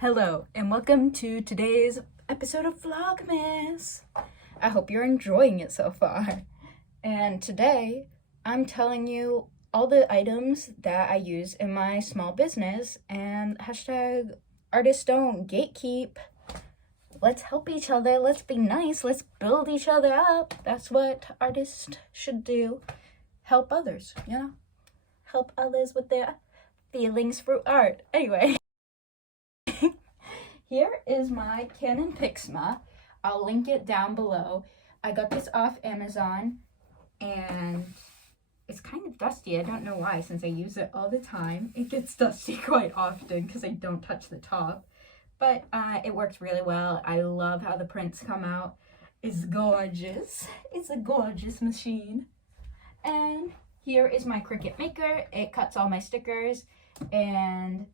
Hello, and welcome to today's episode of Vlogmas. I hope you're enjoying it so far. And today, I'm telling you all the items that I use in my small business and hashtag artists don't gatekeep. Let's help each other, let's be nice, let's build each other up. That's what artists should do. Help others, Help others with their feelings through art. Anyway. Here is my Canon Pixma. I'll link it down below. I got this off Amazon and it's kind of dusty. I don't know why, since I use it all the time. It gets dusty quite often because I don't touch the top. But it works really well. I love how the prints come out. It's gorgeous. It's a gorgeous machine. And here is my Cricut Maker. It cuts all my stickers and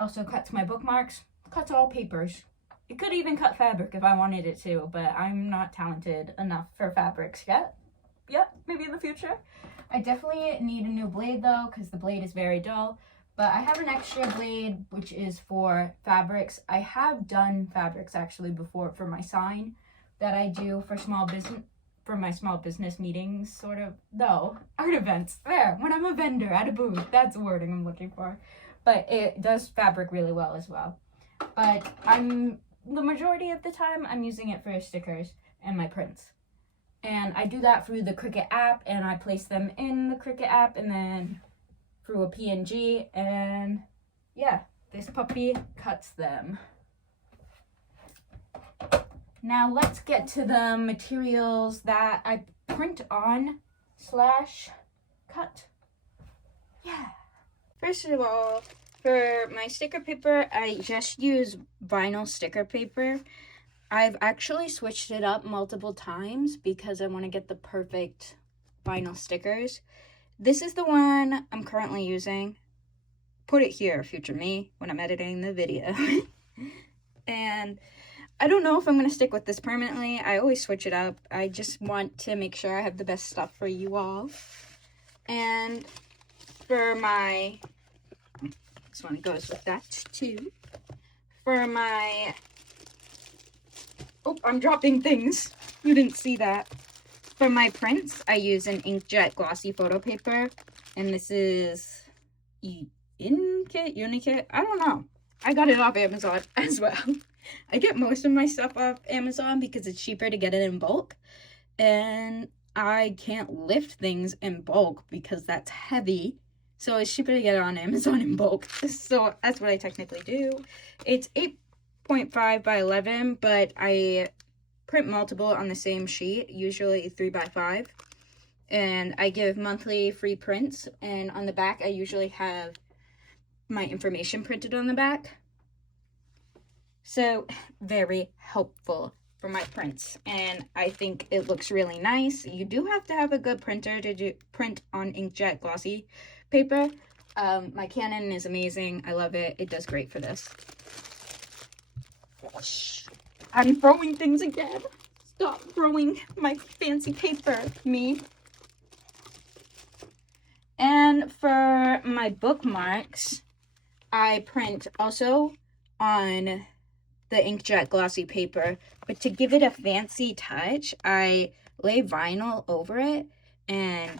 also cuts my bookmarks. Cuts all papers. It could even cut fabric if I wanted it to, but I'm not talented enough for fabrics yet. Maybe in the future. I definitely need a new blade though, because the blade is very dull. But I have an extra blade, which is for fabrics. I have done fabrics actually before for my sign that I do for my small business meetings, sort of. No, art events. There, when I'm a vendor at a booth. That's the wording I'm looking for. But it does fabric really well as well. But the majority of the time, I'm using it for stickers and my prints. And I do that through the Cricut app, and I place them in the Cricut app, and then through a PNG, and yeah, this puppy cuts them. Now let's get to the materials that I print on / cut. Yeah. First of all, for my sticker paper, I just use vinyl sticker paper. I've actually switched it up multiple times because I want to get the perfect vinyl stickers. This is the one I'm currently using. Put it here, future me, when I'm editing the video. And I don't know if I'm going to stick with this permanently. I always switch it up. I just want to make sure I have the best stuff for you all. And for my... this one goes with that too. For my... oh, I'm dropping things. You didn't see that. For my prints, I use an inkjet glossy photo paper. And this is... Unikit? I don't know. I got it off Amazon as well. I get most of my stuff off Amazon because it's cheaper to get it in bulk. And I can't lift things in bulk because that's heavy. So it's cheaper to get it on Amazon in bulk. So that's what I technically do. It's 8.5 by 11, but I print multiple on the same sheet, usually 3 by 5. And I give monthly free prints. And on the back, I usually have my information printed on the back. So very helpful for my prints. And I think it looks really nice. You do have to have a good printer to print on inkjet glossy paper. My Canon is amazing. I love it. It does great for this. I'm throwing things again. Stop throwing my fancy paper, me. And for my bookmarks, I print also on the inkjet glossy paper, but to give it a fancy touch, I lay vinyl over it and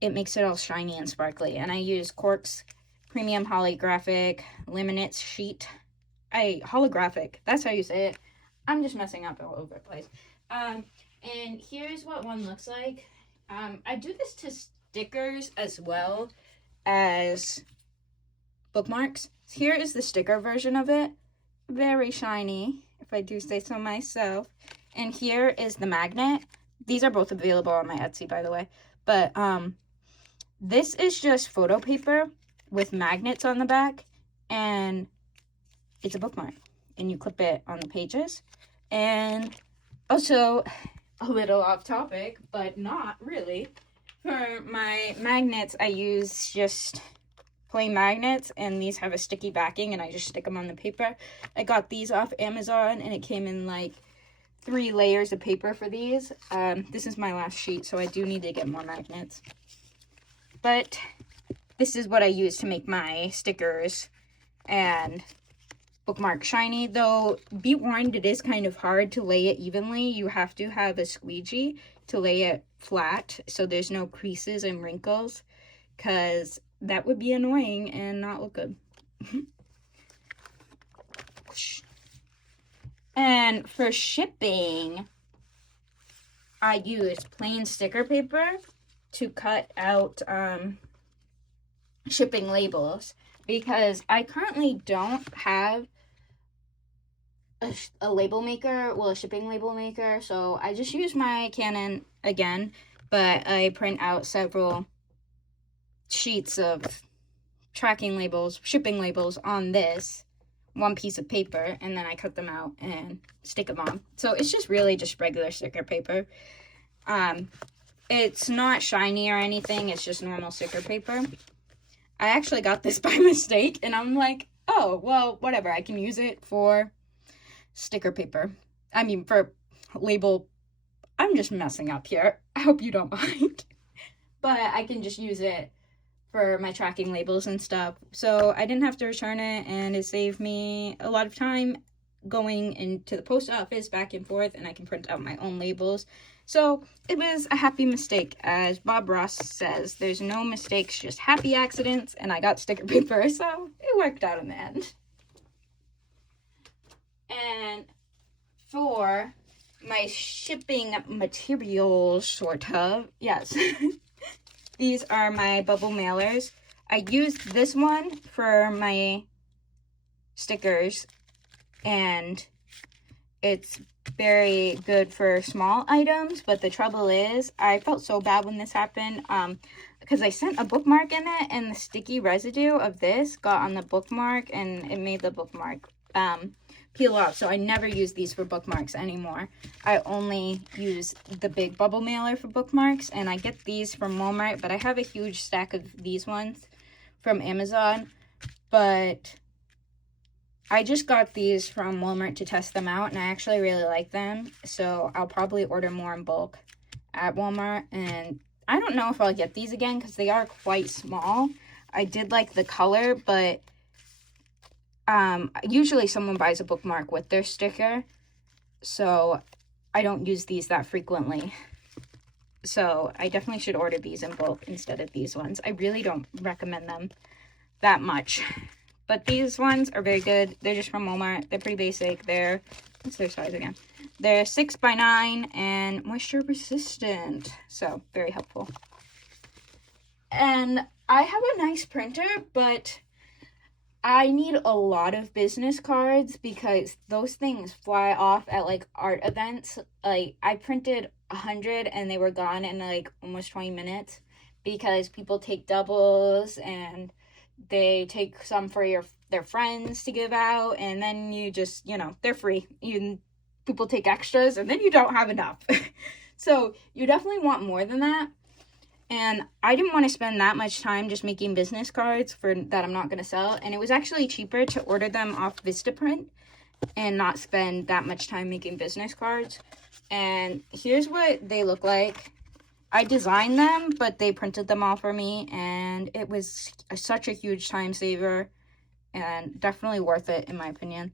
it makes it all shiny and sparkly. And I use Cork's Premium Holographic Laminate Sheet. Holographic, that's how you say it. I'm just messing up all over the place. And here's what one looks like. I do this to stickers as well as bookmarks. Here is the sticker version of it. Very shiny, if I do say so myself. And here is the magnet. These are both available on my Etsy, by the way. But this is just photo paper with magnets on the back, and it's a bookmark. And you clip it on the pages. And also, a little off topic, but not really. For my magnets, I use just plain magnets, and these have a sticky backing, and I just stick them on the paper. I got these off Amazon, and it came in like 3 layers of paper for these. This is my last sheet, so I do need to get more magnets. But this is what I use to make my stickers and bookmark shiny, though be warned, it is kind of hard to lay it evenly. You have to have a squeegee to lay it flat so there's no creases and wrinkles, because that would be annoying and not look good. And for shipping, I use plain sticker paper to cut out shipping labels, because I currently don't have a label maker, well, a shipping label maker, so I just use my Canon again, but I print out several sheets of tracking labels, shipping labels on this one piece of paper, and then I cut them out and stick them on. So it's just really just regular sticker paper. It's not shiny or anything, it's just normal sticker paper. I actually got this by mistake, and I'm like, oh, well, whatever, I can use it for sticker paper. I mean, for label. I'm just messing up here. I hope you don't mind. But I can just use it for my tracking labels and stuff. So I didn't have to return it, and it saved me a lot of time going into the post office back and forth, and I can print out my own labels. So it was a happy mistake. As Bob Ross says, there's no mistakes, just happy accidents, and I got sticker paper, so it worked out in the end. And for my shipping materials, sort of, yes, these are my bubble mailers. I used this one for my stickers, and it's very good for small items, but the trouble is, I felt so bad when this happened, because I sent a bookmark in it, and the sticky residue of this got on the bookmark, and it made the bookmark peel off. So I never use these for bookmarks anymore. I only use the big bubble mailer for bookmarks, and I get these from Walmart, but I have a huge stack of these ones from Amazon, but I just got these from Walmart to test them out, and I actually really like them, so I'll probably order more in bulk at Walmart. And I don't know if I'll get these again because they are quite small. I did like the color, but usually someone buys a bookmark with their sticker, so I don't use these that frequently. So I definitely should order these in bulk instead of these ones. I really don't recommend them that much. But these ones are very good. They're just from Walmart. They're pretty basic. What's their size again? They're 6x9 and moisture resistant. So very helpful. And I have a nice printer, but I need a lot of business cards because those things fly off at like art events. Like I printed 100 and they were gone in like almost 20 minutes because people take doubles and they take some for their friends to give out, and then you just, they're free. People take extras and then you don't have enough. So you definitely want more than that. And I didn't want to spend that much time just making business cards that I'm not going to sell. And it was actually cheaper to order them off Vistaprint and not spend that much time making business cards. And here's what they look like. I designed them, but they printed them all for me. And it was such a huge time saver and definitely worth it in my opinion.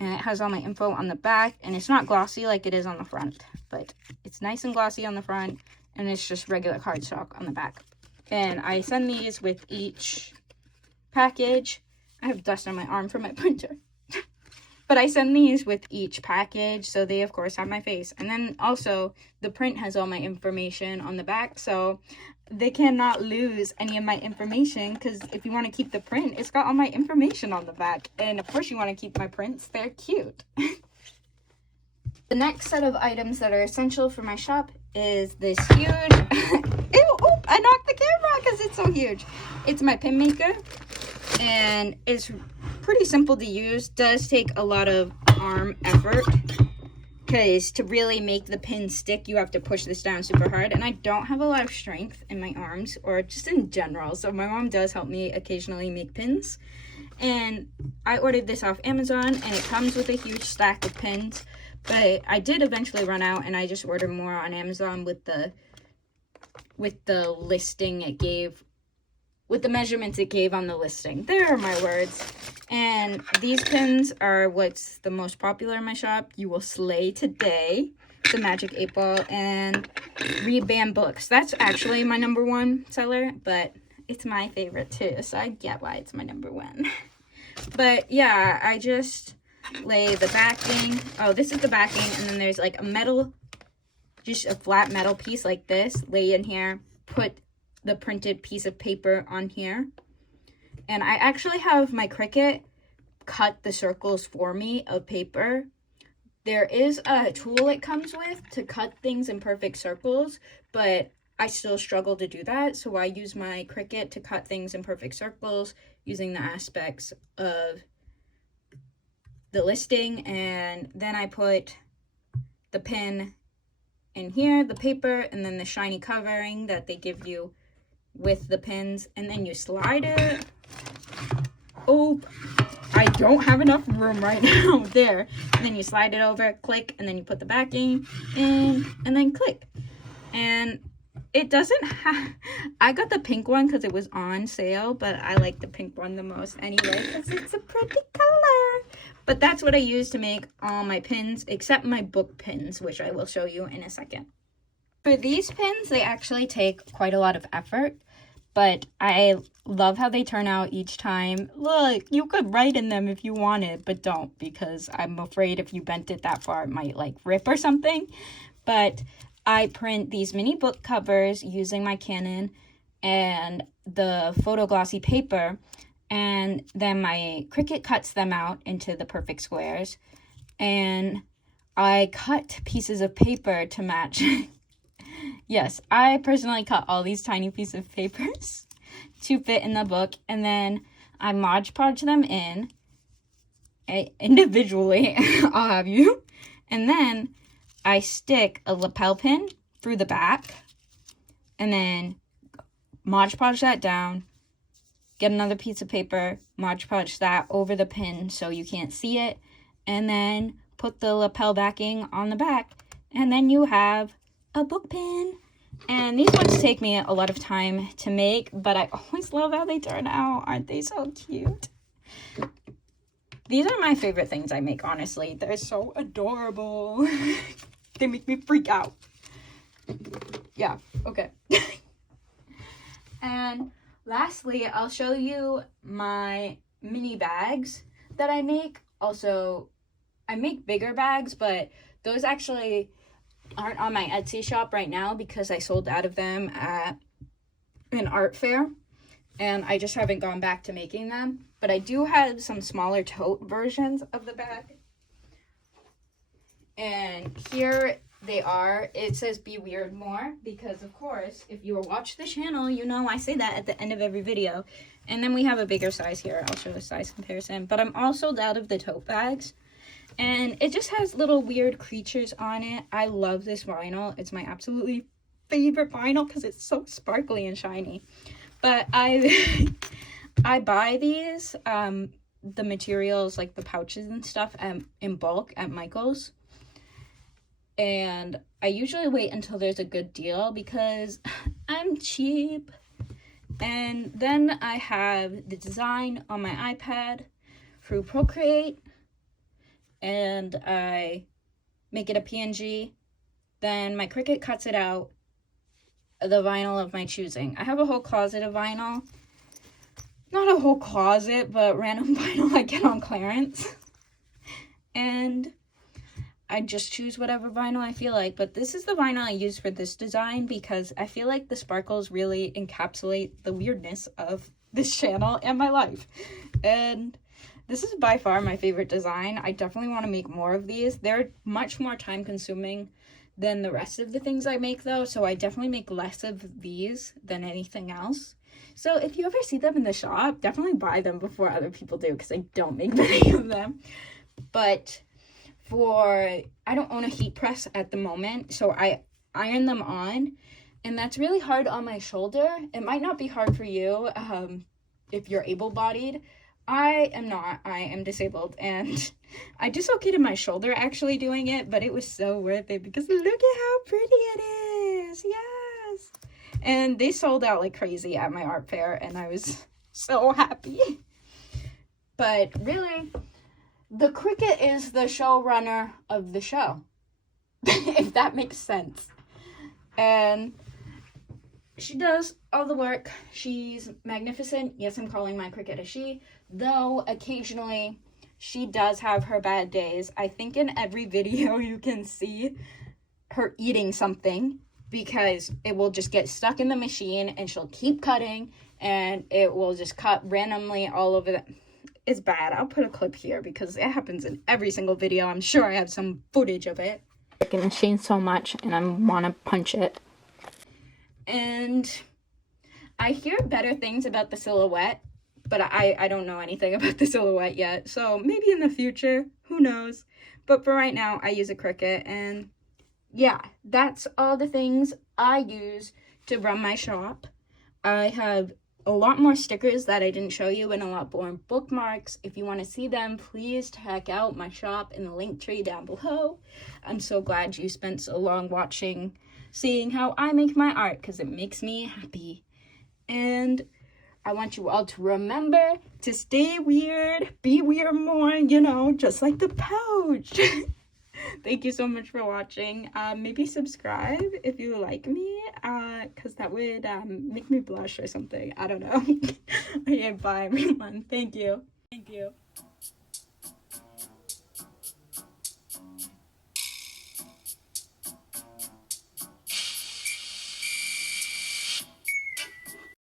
And it has all my info on the back. And it's not glossy like it is on the front, but it's nice and glossy on the front. And it's just regular cardstock on the back. And I send these with each package. I have dust on my arm from my printer. But I send these with each package, so they, of course, have my face. And then also, the print has all my information on the back, so they cannot lose any of my information, because if you want to keep the print, it's got all my information on the back. And, of course, you want to keep my prints. They're cute. The next set of items that are essential for my shop is this huge, ew, oh, I knocked the camera because it's so huge. It's my pin maker, and it's pretty simple to use. Does take a lot of arm effort, because to really make the pin stick, you have to push this down super hard, and I don't have a lot of strength in my arms, or just in general, so my mom does help me occasionally make pins. And I ordered this off Amazon, and it comes with a huge stack of pins. But I did eventually run out, and I just ordered more on Amazon with the listing it gave with the measurements it gave on the listing. There are my words. And these pins are what's the most popular in my shop. You Will Slay Today, the Magic 8 Ball, and Read Banned Books. That's actually my #1 seller, but it's my favorite too, so I get why it's my #1. But yeah, I just lay the backing. Oh, this is the backing, and then there's like a metal, just a flat metal piece like this. Lay in here, put the printed piece of paper on here. And I actually have my Cricut cut the circles for me of paper. There is a tool it comes with to cut things in perfect circles, but I still struggle to do that. So I use my Cricut to cut things in perfect circles using the aspects of the listing. And then I put the pin in here, the paper, and then the shiny covering that they give you with the pins, and then you slide it. Oh, I don't have enough room right now. There. And then you slide it over, click, and then you put the backing in, and then click. And it doesn't have... I got the pink one because it was on sale, but I like the pink one the most anyway because it's a pretty color. But that's what I use to make all my pins, except my book pins, which I will show you in a second. For these pins, they actually take quite a lot of effort, but I love how they turn out each time. Look, you could write in them if you wanted, but don't, because I'm afraid if you bent it that far, it might like rip or something. But I print these mini book covers using my Canon and the photo glossy paper, and then my Cricut cuts them out into the perfect squares, and I cut pieces of paper to match. Yes, I personally cut all these tiny pieces of papers to fit in the book, and then I Mod Podge them in individually. I'll have you. And then I stick a lapel pin through the back, and then Mod Podge that down, get another piece of paper, Mod Podge that over the pin so you can't see it, and then put the lapel backing on the back, and then you have a book pin. And these ones take me a lot of time to make, but I always love how they turn out. Aren't they so cute? These are my favorite things I make, honestly. They're so adorable. They make me freak out. Yeah, okay. And lastly, I'll show you my mini bags that I make. Also, I make bigger bags, but those actually aren't on my Etsy shop right now because I sold out of them at an art fair, and I just haven't gone back to making them. But I do have some smaller tote versions of the bag, and here they are. It says Be Weird More because, of course, if you watch the channel, you know I say that at the end of every video. And then we have a bigger size here. I'll show a size comparison, but I'm all sold out of the tote bags. And it just has little weird creatures on it. I love this vinyl. It's my absolutely favorite vinyl because it's so sparkly and shiny. But I buy these, the materials, like the pouches and stuff, in bulk at Michael's. And I usually wait until there's a good deal because I'm cheap. And then I have the design on my iPad through Procreate, and I make it a PNG. Then my Cricut cuts it out, the vinyl of my choosing. I have a whole closet of vinyl. Not a whole closet, but random vinyl I get on clearance. And I just choose whatever vinyl I feel like. But this is the vinyl I use for this design because I feel like the sparkles really encapsulate the weirdness of this channel and my life. And this is by far my favorite design. I definitely want to make more of these. They're much more time consuming than the rest of the things I make though, so I definitely make less of these than anything else. So if you ever see them in the shop, definitely buy them before other people do because I don't make many of them. But I don't own a heat press at the moment, so I iron them on, and that's really hard on my shoulder. It might not be hard for you if you're able-bodied. I am not. I am disabled, and I dislocated my shoulder actually doing it, but it was so worth it because look at how pretty it is. Yes. And they sold out like crazy at my art fair, and I was so happy. But really, the Cricut is the showrunner of the show, if that makes sense. And she does all the work. She's magnificent. Yes, I'm calling my Cricut a she, though occasionally she does have her bad days. I think in every video you can see her eating something, because it will just get stuck in the machine and she'll keep cutting and it will just cut randomly all over the... It's bad. I'll put a clip here because it happens in every single video. I'm sure I have some footage of it. The machine so much and I want to punch it. And I hear better things about the Silhouette, but I don't know anything about the Silhouette yet. So maybe in the future, who knows? But for right now, I use a Cricut. And yeah, that's all the things I use to run my shop. I have a lot more stickers that I didn't show you and a lot more bookmarks. If you want to see them, please check out my shop in the link tree down below. I'm so glad you spent so long watching, seeing how I make my art, because it makes me happy. And I want you all to remember to stay weird, be weird more, you know, just like the pouch. Thank you so much for watching. Maybe subscribe if you like me, because that would make me blush or something. I don't know. Okay, bye everyone. Thank you. Thank you.